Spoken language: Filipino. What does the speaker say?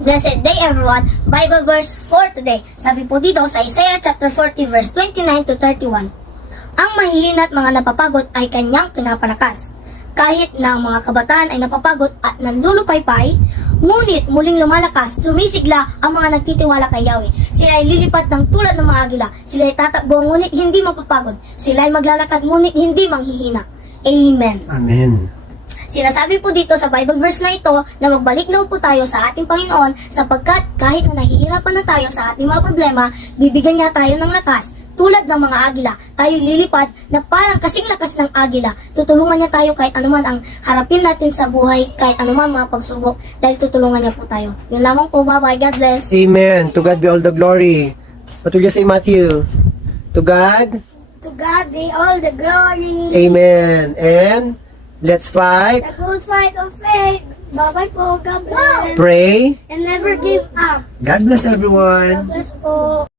Blessed day everyone. Bible verse for today. Sabi po dito sa Isaiah chapter 40 verse 29 to 31. Ang mahihina at mga napapagod ay kanyang pinapalakas. Kahit na ang mga kabataan ay napapagod at nanlulupaypay, ngunit muling lumalakas, sumisigla ang mga nagtitiwala kay Yahweh. Sila ay lilipat ng tulad ng mga agila. Sila ay tatakbo ngunit hindi mapapagod. Sila ay maglalakad ngunit hindi manghihina. Amen. Amen. Sinasabi po dito sa Bible verse na ito na magbalik loob po tayo sa ating Panginoon sapagkat kahit na nahihirapan na tayo sa ating mga problema, bibigyan niya tayo ng lakas. Tulad ng mga agila, tayo lilipad na parang kasing lakas ng agila. Tutulungan niya tayo kahit anuman ang harapin natin sa buhay, kahit anuman mga pagsubok, dahil tutulungan niya po tayo. Yun lamang po, bye-bye, God bless. Amen. To God be all the glory. What will you say, Matthew? To God? To God be all the glory. Amen. And let's fight. The good fight of faith. Bye-bye po, God bless. Pray. And never give up. God bless everyone. God bless po.